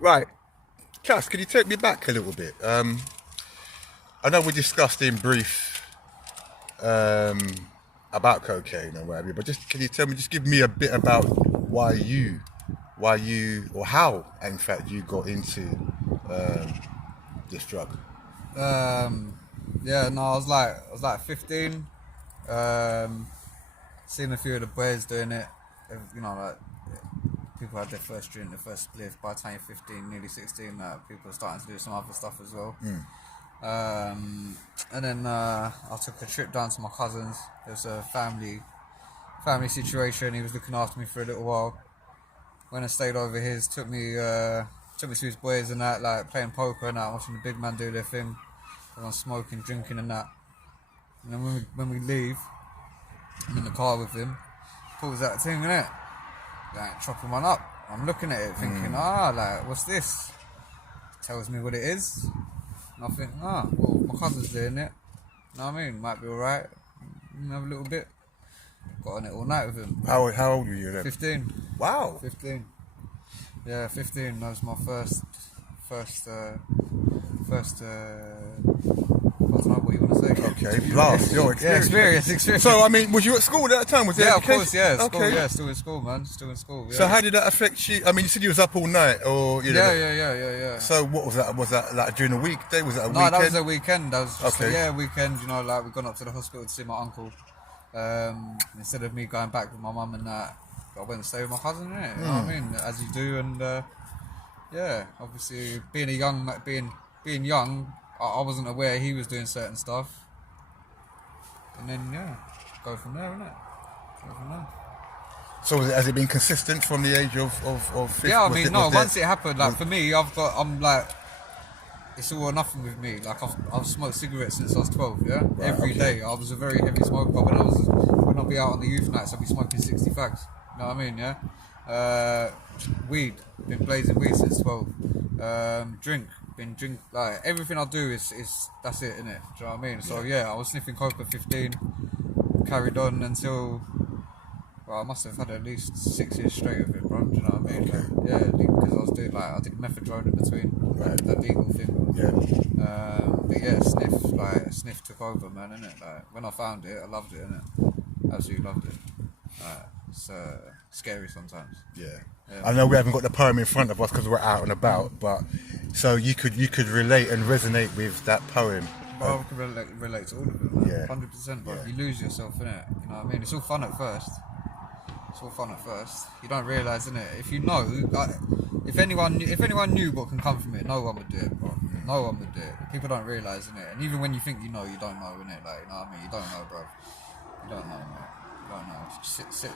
Right, Cass, can you take me back a little bit? I know we discussed in brief um, about cocaine and whatever, but just can you tell me, just give me a bit about or how, in fact, you got into this drug? Um, yeah, no, I was like 15. Um, Seen a few of the boys doing it. You know, like people had their first drink, their first spliff. By the time you're 15, nearly 16, people are starting to do some other stuff as well. And then I took a trip down to my cousin's. It was a family situation. He was looking after me for a little while. When I stayed over his, took me to his boys and that, like playing poker and that, watching the big man do their thing. Everyone smoking, drinking and that. And then when we leave, I'm in the car with him. Pulls that thing, innit? Like chopping one up. I'm looking at it thinking, like what's this? Tells me what it is. And I think, well, my cousin's doing it. You know what I mean? Might be alright. Have a little bit. Got on it all night with him. How old were you then? 15. Wow. 15. Yeah, 15. That was my first. I don't know what you want to say. Okay, blast your experience. Yeah, experience. So, I mean, was you at school at that time? Was Yeah, there of course, yeah. School, okay. yeah, still in school, man. Still in school. Yeah. So, how did that affect you? I mean, you said you was up all night, or you know? Yeah. So, what was that? Was that like during the weekday? Was that a No, weekend? that was a weekend. That was just Okay. a weekend. You know, like we gone up to the hospital to see my uncle. Instead of me going back with my mum and that, I went to stay with my cousin. Innit? You know what I mean? As you do, and yeah, obviously being young, I wasn't aware he was doing certain stuff. And then go from there, innit? Go from there. So, has it been consistent from the age of 15? Yeah, I mean, once it happened, like for me, I'm like, it's all or nothing with me. Like I've smoked cigarettes since I was 12. Yeah, Right, every day. I was a very heavy smoker. When I'd be out on the youth nights, I'd be smoking 60 fags. You know what I mean? Yeah. Weed, been blazing weed since 12. Drink like everything I do is that's it, innit? Do you know what I mean? So yeah, I was sniffing coke at 15, carried on until. Well, I must have had at least 6 years straight of it, bro. Do you know what I mean? Okay. Yeah, because I did methadone in between, that legal thing. Yeah. But yeah, sniff took over, man, innit? Like when I found it, I loved it, innit? Absolutely loved it. It's scary sometimes. Yeah. Yeah. I know we haven't got the poem in front of us because we're out and about, but so you could relate and resonate with that poem. Bro, I can relate to all of it, man. Yeah. 100%, bro. Yeah. You lose yourself, innit? You know what I mean? It's all fun at first. You don't realise, innit? If you know, like, if anyone knew what can come from it, no one would do it, bro. No one would do it. People don't realise, innit? And even when you think you know, you don't know, innit? Like, you know what I mean? You don't know, bro. You don't know, man. You don't know.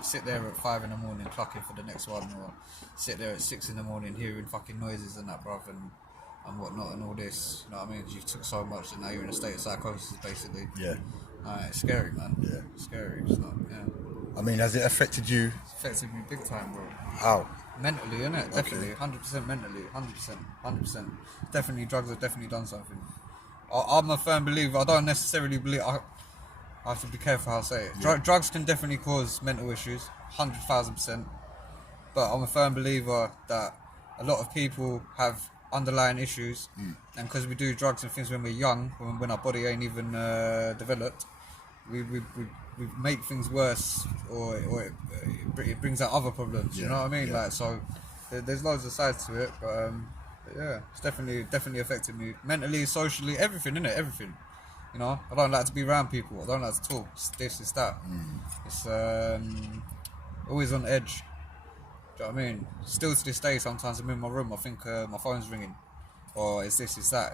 Sit there at 5 in the morning clucking for the next one, or sit there at 6 in the morning hearing fucking noises and that, bro, and whatnot and all this. You know what I mean? 'Cause you took so much and now you're in a state of psychosis, basically. Yeah. It's scary, man. Yeah. It's scary. It's not, yeah. I mean, has it affected you? Affected me big time, bro. How? Mentally, innit? Definitely, 100% mentally, 100%. Definitely, drugs have definitely done something. I'm a firm believer. I don't necessarily believe. I have to be careful how I say it. Yeah. Drugs can definitely cause mental issues, 100,000%. But I'm a firm believer that a lot of people have underlying issues, and because we do drugs and things when we're young, when our body ain't even developed, we make things worse, or it brings out other problems. You know what I mean? Yeah. Like, so there's loads of sides to it, but yeah, it's definitely affected me mentally, socially, everything, innit? Everything. You know, I don't like to be around people. I don't like to talk. It's this, it's that. It's always on edge. Do you know what I mean? Still to this day, sometimes I'm in my room, I think my phone's ringing. Or is this, is that?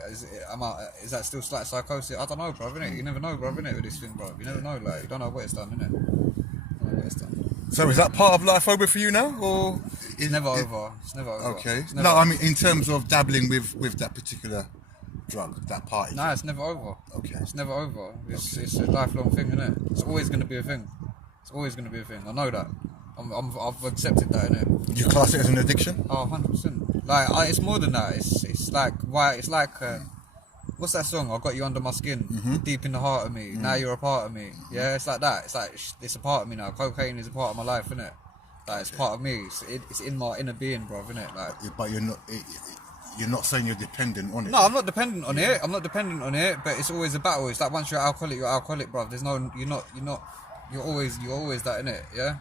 Is that still slight psychosis? I don't know, bro, innit? You never know, bro, innit, with this thing, bro. You never know, like, you don't know what it's done, innit? You don't know what it's done. So is that part of life over for you now, or It's never over. It's never over. Okay. It's never No, over. I mean in terms of dabbling with that particular drug, that party. Nah, it's never over. Okay. It's never over. It's a lifelong thing, innit? It's always going to be a thing. It's always going to be a thing. I know that. I've accepted that, innit? Do you class it as an addiction? Oh, 100%. Like, it's more than that. It's like, why? It's like, what's that song? I got you under my skin, deep in the heart of me. Now you're a part of me. Yeah, it's like that. It's like it's a part of me now. Cocaine is a part of my life, innit? Like, it's part of me. It's in my inner being, bro, isn't it? Like, But you're not saying you're dependent on it. no, I'm not dependent on it. I'm not dependent on it, but it's always a battle. It's like once you're alcoholic, bro. There's no, you're always that, innit? Yeah.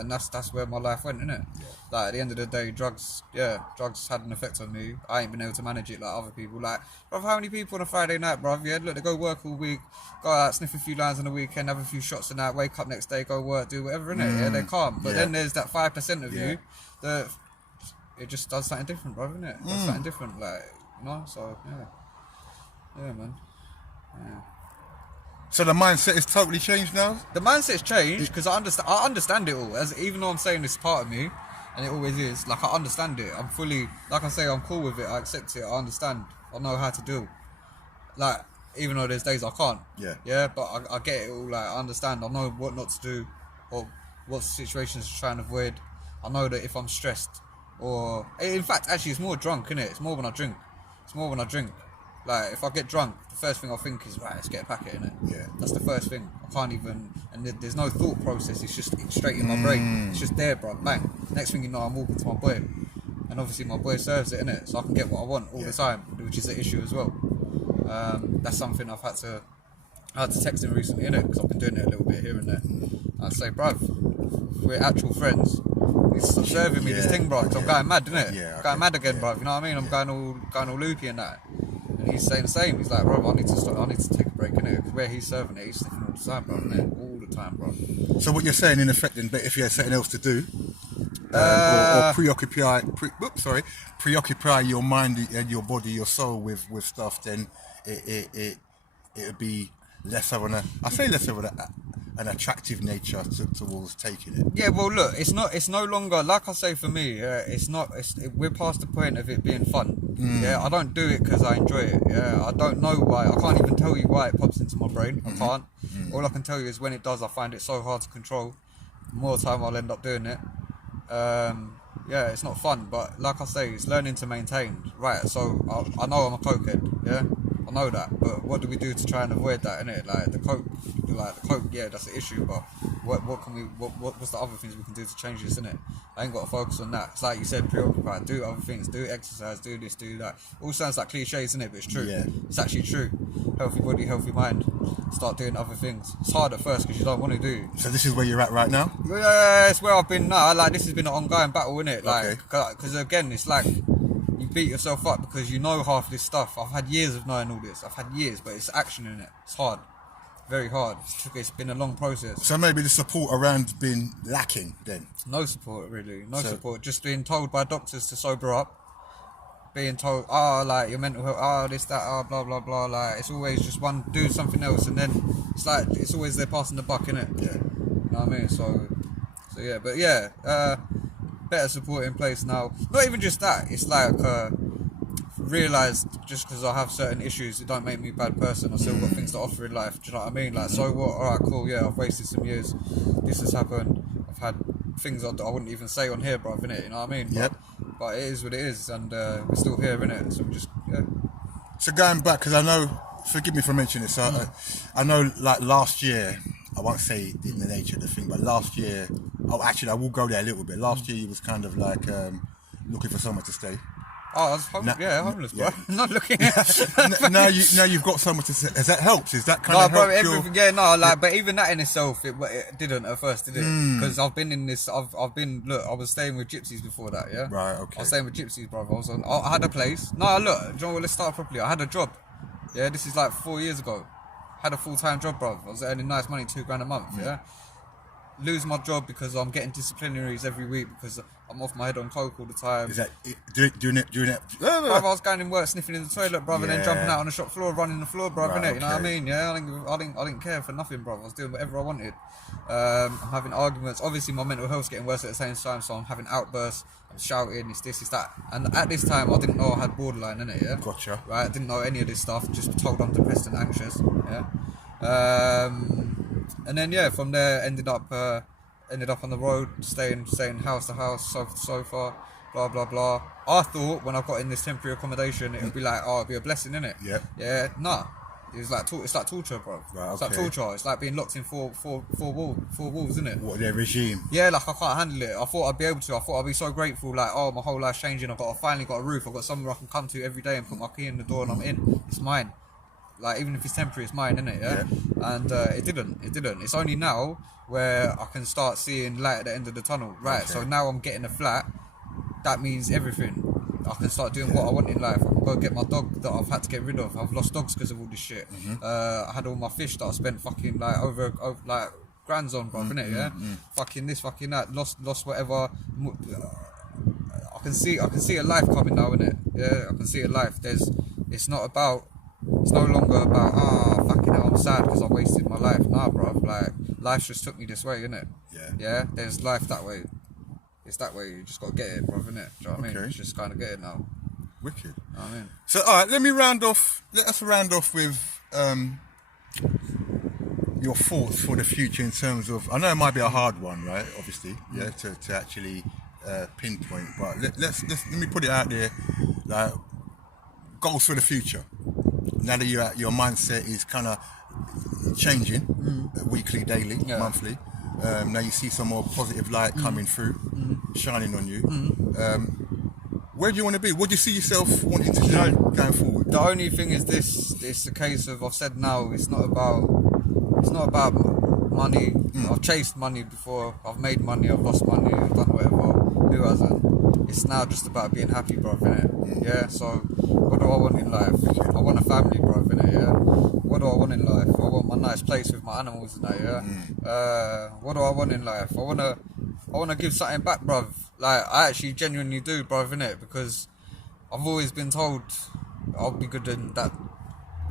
And that's where my life went, innit? Yeah. Like, at the end of the day, drugs had an effect on me. I ain't been able to manage it like other people. Like, bro, how many people on a Friday night, bro? Yeah, look, they go work all week, go out, sniff a few lines on the weekend, have a few shots in that, wake up next day, go work, do whatever, innit? Yeah, they're calm. But then there's that 5% of you that it just does something different, bro, innit? It does something different, like, you know. So yeah, man. Yeah. So the mindset is totally changed now. The mindset's changed because I understand it all. As even though I'm saying it's part of me, and it always is. Like, I understand it. I'm fully, like I say, I'm cool with it. I accept it. I understand. I know how to do. Like, even though there's days I can't. Yeah. Yeah, but I get it all. Like, I understand. I know what not to do, or what situations to try and avoid. I know that if I'm stressed, or in fact, actually, it's more drunk, innit? It's more when I drink. Like, if I get drunk, the first thing I think is, right, let's get a packet, innit? Yeah. That's the first thing. I can't even, and there's no thought process. It's just straight in my brain. It's just there, bro. Bang. Next thing you know, I'm walking to my boy, and obviously my boy serves it, innit? So I can get what I want all the time, which is an issue as well. That's something I had to text him recently, innit? Because I've been doing it a little bit here and there. I'd say, bruv, we're actual friends. He's stop serving me this thing, bro. Because I'm going mad, innit? Yeah, I'm going mad again, bruv. You know what I mean? I'm going all loopy and that. And he's saying the same. He's like, bro, I need to stop. I need to take a break, innit? Because where he's serving it, he's sniffing all the time, bro. Innit? All the time, bro. So what you're saying, in effect, then, that if you had something else to do, or preoccupy your mind and your body, your soul with stuff, then it would be less of an attractive nature towards taking it. Yeah, well, look, it's no longer, like I say, for me, we're past the point of it being fun. Yeah, I don't do it because I enjoy it. Yeah, I don't know why. I can't even tell you why it pops into my brain. I can't. All I can tell you is when it does, I find it so hard to control. The more time I'll end up doing it. Yeah, it's not fun, but like I say, it's learning to maintain. Right, so I know I'm a cokehead, yeah? I know that, but what do we do to try and avoid that, innit? Like, the coke, yeah, that's the issue, but what's the other things we can do to change this, innit? I ain't got to focus on that. It's like you said, preoccupied, do other things, do exercise, do this, do that. All sounds like cliches, innit? But it's true. Yeah. It's actually true. Healthy body, healthy mind. Start doing other things. It's hard at first because you don't want to do. So this is where you're at right now? Yeah, it's where I've been now. Like, this has been an ongoing battle, innit? Like, because again, it's like you beat yourself up because you know half this stuff. I've had years of knowing all this. I've had years, but it's action in it. It's hard. Very hard. It's been a long process. So maybe the support around been lacking then? No support, really. No support. Just being told by doctors to sober up. Being told, like, your mental health, this, that, blah, blah, blah. Like, it's always just one, do something else. And then it's like, it's always they're passing the buck, innit? Yeah. You know what I mean? So yeah. But yeah, better support in place now. Not even just that. It's like, realised just because I have certain issues, it don't make me a bad person. I still got things to offer in life. Do you know what I mean? Like, so what? Alright, cool. Yeah, I've wasted some years. This has happened. I've had things I wouldn't even say on here, bruv, innit? You know what I mean? Yep. But it is what it is, and we're still here, innit? So we just, yeah. So going back, because I know, forgive me for mentioning this, I know, like, last year, I won't say in the nature of the thing, but last year, actually I will go there a little bit. Last year you was kind of like looking for somewhere to stay. Oh, I was homeless, bro. Not looking at now you've got somewhere to stay. Has that helped? Is that kind no, of bro, helped? everything, yeah, no, like, but even that in itself, it didn't at first, did it? Because I've been in this, I've been, look, I was staying with gypsies before that, yeah? Right, okay. I was staying with gypsies, bro. I had a place. No, look, do you know what, let's start properly. I had a job. Yeah, this is like 4 years ago. Had a full-time job, bro. I was earning nice money, $2,000 a month, yeah? Lose my job because I'm getting disciplinaries every week because I'm off my head on coke all the time. Is that doing it? Bro, I was going in work, sniffing in the toilet, bro, and then jumping out on the shop floor, running the floor, bro, innit? You know what I mean? Yeah, I didn't care for nothing, bro. I was doing whatever I wanted. I'm having arguments. Obviously, my mental health's getting worse at the same time, so I'm having outbursts. I'm shouting, it's this, it's that. And at this time, I didn't know I had borderline, innit? Yeah. Gotcha. Right, I didn't know any of this stuff. Just told I'm depressed and anxious. Yeah. And then yeah, from there ended up on the road, staying house to house, sofa to sofa, blah blah blah. I thought when I got in this temporary accommodation, it would be like, oh, it'd be a blessing, innit? Yeah. Yeah. Nah. It's like torture, bro. Right, It's like okay. torture. It's like being locked in four walls, isn't it? What, their regime? Yeah, like I can't handle it. I thought I'd be able to. I thought I'd be so grateful. Like, oh, my whole life's changing. I finally got a roof. I've got somewhere I can come to every day and put my key in the door and I'm in. It's mine. Like, even if it's temporary, it's mine, innit? Yeah. And it didn't. It's only now where I can start seeing light at the end of the tunnel. Right. Okay. So now I'm getting a flat. That means everything. I can start doing what I want in life. I can go get my dog that I've had to get rid of. I've lost dogs because of all this shit. I had all my fish that I spent fucking like over like grands on, bro, innit? Yeah. Fucking this, fucking that. Lost whatever. I can see a life coming now, innit? Yeah. I can see a life. It's no longer about fucking hell, I'm sad because I wasted my life. Nah, bro. Like, life just took me this way, innit? Yeah. Yeah. There's life that way. It's that way. You just gotta get it, bro, innit? Do you know what I mean? Okay. It's just kind of get it now. Wicked. You know what I mean? So, all right, let us round off with your thoughts for the future in terms of, I know it might be a hard one, right? Obviously, yeah, to actually pinpoint, but let me put it out there, like goals for the future. Now that your mindset is kind of changing, weekly, daily, monthly. Now you see some more positive light coming through, shining on you. Where do you want to be? What do you see yourself wanting to do going forward? The only thing is this: it's a case of, I've said now, it's not about money. I've chased money before. I've made money. I've lost money. I've done whatever. Who hasn't? It's now just about being happy, bro. Innit? Yeah. So, what do I want in life? I want a family, bro. Innit? Yeah. What do I want in life? I want my nice place with my animals and that. Yeah. What do I want in life? I wanna give something back, bruv. Like, I actually genuinely do, bruv, innit? Because I've always been told I'll be good in that.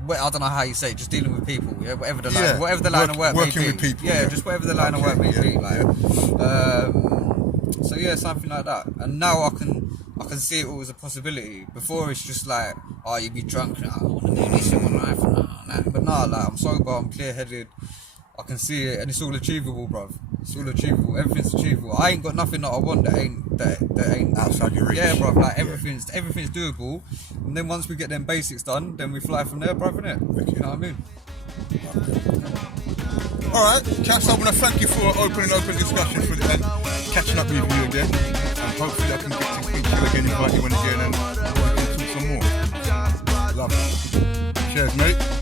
I don't know how you say it, just dealing with people, yeah, whatever the line of work may be. Working with people. Yeah, just whatever the line of work may be. Like, Yeah. so yeah, something like that. And now I can see it all as a possibility. Before it's just like, oh, you be drunk now, I want to do this in my life. Nah. But nah, like, I'm sober, I'm clear-headed. I can see it, and it's all achievable, bruv. It's all achievable. Everything's achievable. I ain't got nothing that I want that ain't Outside your reach. Yeah, bruv. Like, everything's doable. And then once we get them basics done, then we fly from there, bruv, innit? You know what I mean? All right, chaps, I want to thank you for open discussion and catching up with you again. And hopefully I can get to speak to you again, invite you in again, and we can talk some more. Love it. Cheers, mate.